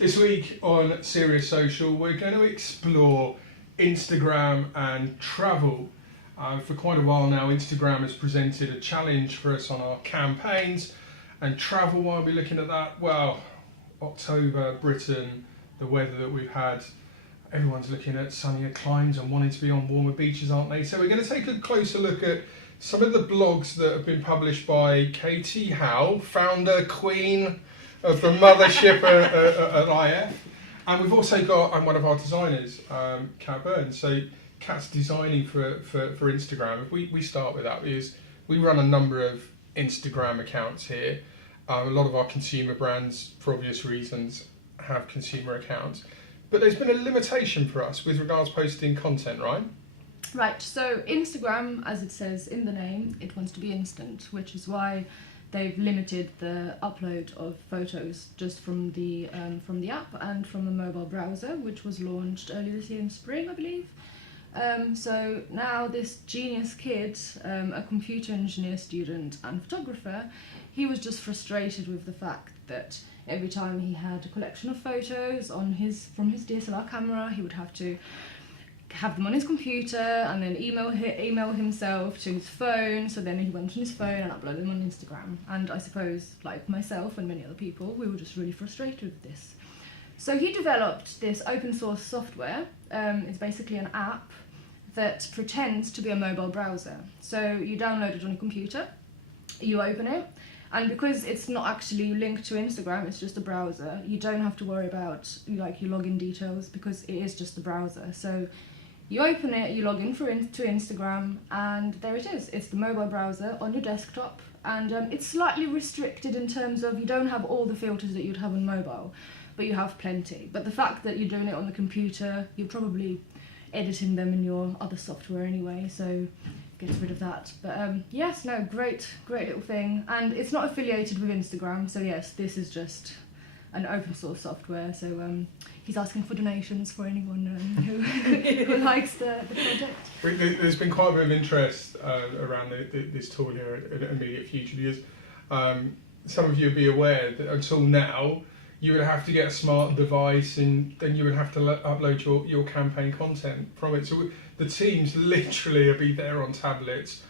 This week on Serious Social, we're going to explore Instagram and travel. For quite a while now, Instagram has presented a challenge for us on our campaigns, and travel, why are we looking at that? Well, October, Britain, the weather that we've had, everyone's looking at sunnier climes and wanting to be on warmer beaches, aren't they? So we're going to take a closer look at some of the blogs that have been published by Katy Cat, founder, queen of the mothership at IF. And we've also got one of our designers, Kat Burns. So Kat's designing for Instagram. If we start with that, because we run a number of Instagram accounts here. A lot of our consumer brands, for obvious reasons, have consumer accounts. But there's been a limitation for us with regards to posting content, right? Right, so Instagram, as it says in the name, it wants to be instant, which is why they've limited the upload of photos just from the app and from the mobile browser, which was launched earlier this year in spring, I believe. So now this genius kid, a computer engineer student and photographer, he was just frustrated with the fact that every time he had a collection of photos from his DSLR camera, he would have to have them on his computer and then email himself to his phone. So then he went on his phone and uploaded them on Instagram. And I suppose, like myself and many other people, we were just really frustrated with this. So he developed this open source software. It's basically an app that pretends to be a mobile browser. So you download it on your computer, you open it, and because it's not actually linked to Instagram, it's just a browser, you don't have to worry about like your login details because it is just a browser. So you open it, you log in to Instagram, and there it is. It's the mobile browser on your desktop, and it's slightly restricted in terms of you don't have all the filters that you'd have on mobile, but you have plenty. But the fact that you're doing it on the computer, you're probably editing them in your other software anyway, so get rid of that. But yes, no, great little thing. And it's not affiliated with Instagram, so yes, this is just an open source software. So he's asking for donations for anyone who likes the project. There's been quite a bit of interest around this tool here at Immediate Future, because some of you will be aware that until now, you would have to get a smart device and then you would have to upload your campaign content from it. So the teams literally will be there on tablets,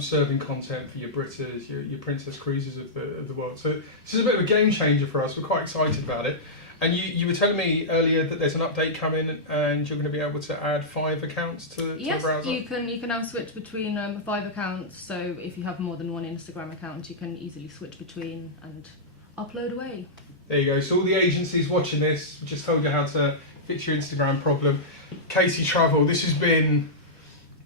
serving content for your Britas, your Princess Cruises of the world. So this is a bit of a game changer for us. We're quite excited about it. And you were telling me earlier that there's an update coming and you're going to be able to add 5 accounts to the browser? Yes, you can now switch between 5 accounts. So if you have more than one Instagram account, you can easily switch between and upload away. There you go. So all the agencies watching this, we just told you how to fix your Instagram problem. Katy Travel, this has been...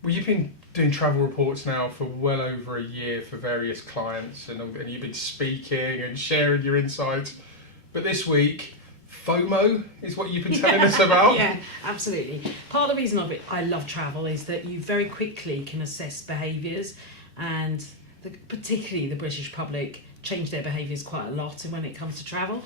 Well, you've been doing travel reports now for well over a year for various clients, and you've been speaking and sharing your insights. But this week, FOMO is what you've been telling us about. Yeah, absolutely. Part of the reason I love travel is that you very quickly can assess behaviours, and particularly the British public change their behaviours quite a lot when it comes to travel.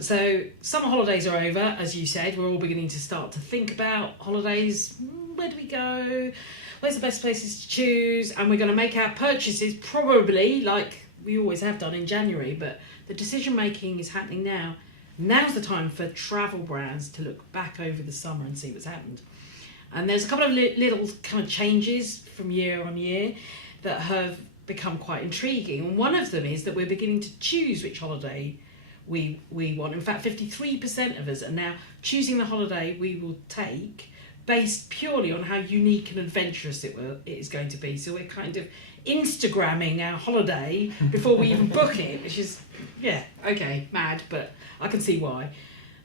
So summer holidays are over, as you said. We're all beginning to start to think about holidays. Where do we go? Where's the best places to choose? And we're going to make our purchases probably like we always have done in January, but the decision making is happening now. Now's the time for travel brands to look back over the summer and see what's happened. And there's a couple of little kind of changes from year on year that have become quite intriguing. And one of them is that we're beginning to choose which holiday we want. In fact, 53% of us are now choosing the holiday we will take based purely on how unique and adventurous it is going to be. So we're kind of Instagramming our holiday before we even book it, which is, mad, but I can see why.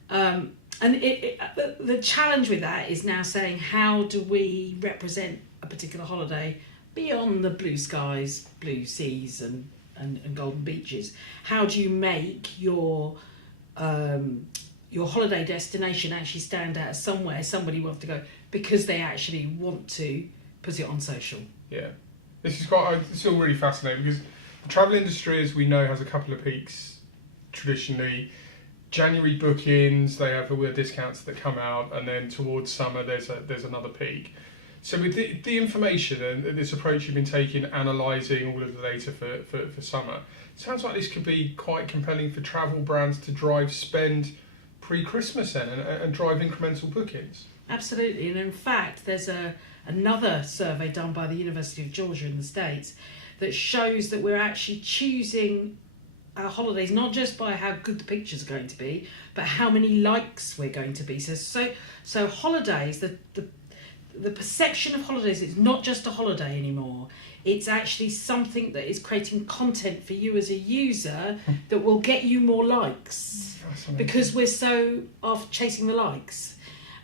And the challenge with that is now saying, how do we represent a particular holiday beyond the blue skies, blue seas and golden beaches? How do you make your holiday destination actually stand out as somewhere somebody wants to go because they actually want to put it on social? Yeah, this is all really fascinating, because the travel industry, as we know, has a couple of peaks traditionally. January bookings, they have all the discounts that come out, and then towards summer there's another peak. So with the information and this approach you've been taking, analysing all of the data for summer, it sounds like this could be quite compelling for travel brands to drive spend pre-Christmas then and drive incremental bookings. Absolutely, and in fact, there's another survey done by the University of Georgia in the States that shows that we're actually choosing our holidays not just by how good the pictures are going to be, but how many likes we're going to be. So holidays, the perception of holidays, it's not just a holiday anymore. It's actually something that is creating content for you as a user that will get you more likes, because we're so off chasing the likes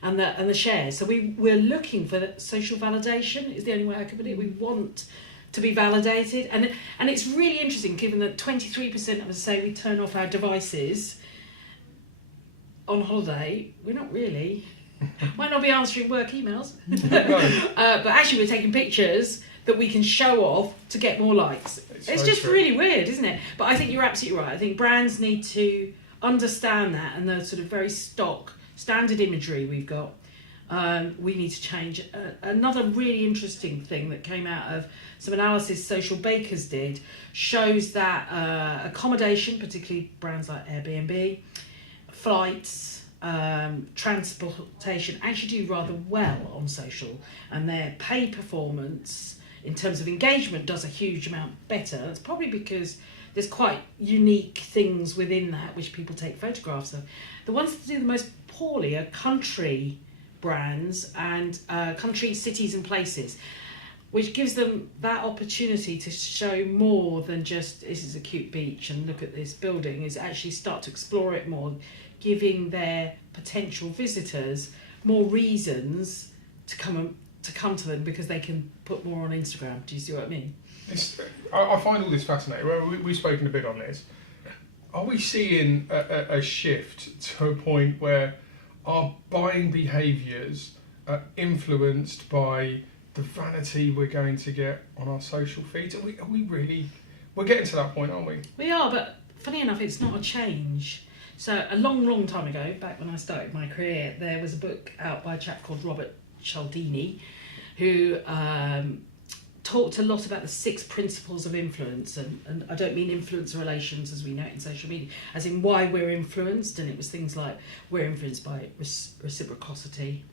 and the shares. So we're looking for social validation is the only way I can put it. We want to be validated, and it's really interesting given that 23% of us say we turn off our devices on holiday. We're not really. Might not be answering work emails, but actually we're taking pictures that we can show off to get more likes. It's so just true. Really weird, isn't it? But I think you're absolutely right. I think brands need to understand that, and the sort of very standard imagery we've got, we need to change. Another really interesting thing that came out of some analysis Social Bakers did shows that accommodation, particularly brands like Airbnb, flights, transportation, actually do rather well on social, and their pay performance in terms of engagement does a huge amount better. That's probably because there's quite unique things within that which people take photographs of. The ones that do the most poorly are country brands and country cities and places, which gives them that opportunity to show more than just this is a cute beach and look at this building, is actually start to explore it more, giving their potential visitors more reasons to come to them because they can put more on Instagram. Do you see what I mean? I find all this fascinating. Well, we've spoken a bit on this. Are we seeing a shift to a point where our buying behaviours are influenced by the vanity we're going to get on our social feeds? Are we really... We're getting to that point, aren't we? We are, but funny enough, it's not a change. So a long time ago, back when I started my career, there was a book out by a chap called Robert Cialdini, who talked a lot about the 6 principles of influence, and I don't mean influencer relations as we know it in social media, as in why we're influenced, and it was things like we're influenced by reciprocity,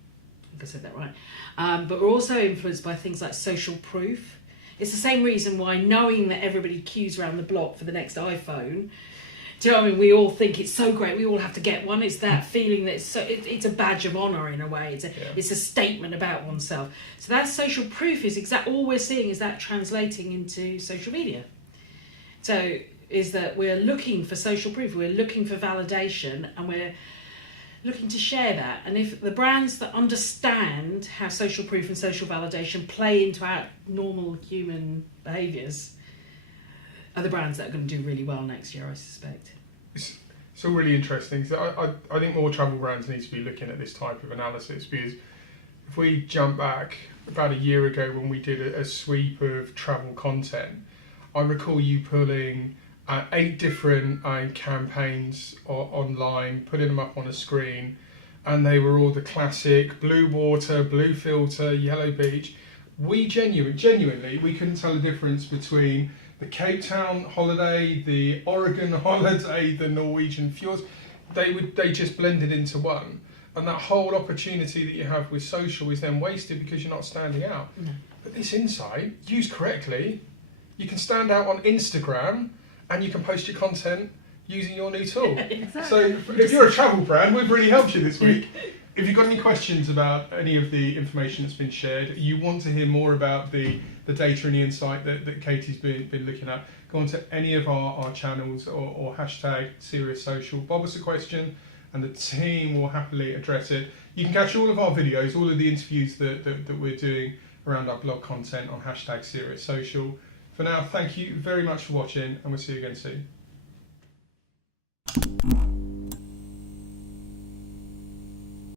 I think I said that right, but we're also influenced by things like social proof. It's the same reason why knowing that everybody queues around the block for the next iPhone, do you know what I mean? We all think it's so great, we all have to get one. It's that feeling that it's a badge of honour in a way. It's a statement about oneself. So that social proof is all we're seeing is that translating into social media. So is that we're looking for social proof, we're looking for validation, and we're looking to share that. And if the brands that understand how social proof and social validation play into our normal human behaviours are the brands that are going to do really well next year, I suspect. It's all really interesting. So I think more travel brands need to be looking at this type of analysis, because if we jump back about a year ago when we did a sweep of travel content, I recall you pulling 8 different campaigns online, putting them up on a screen, and they were all the classic blue water, blue filter, yellow beach. We genuinely, we couldn't tell the difference between the Cape Town holiday, the Oregon holiday, the Norwegian fjords. They just blended into one, and that whole opportunity that you have with social is then wasted because you're not standing out. No. But this insight, used correctly, you can stand out on Instagram and you can post your content using your new tool. Exactly. So if you're a travel brand, we've really helped you this week. If you've got any questions about any of the information that's been shared, you want to hear more about the data and the insight that Katie's been looking at, go on to any of our channels or hashtag Serious Social. Bob us a question and the team will happily address it. You can catch all of our videos, all of the interviews that we're doing around our blog content on hashtag Serious Social. For now, thank you very much for watching, and we'll see you again soon.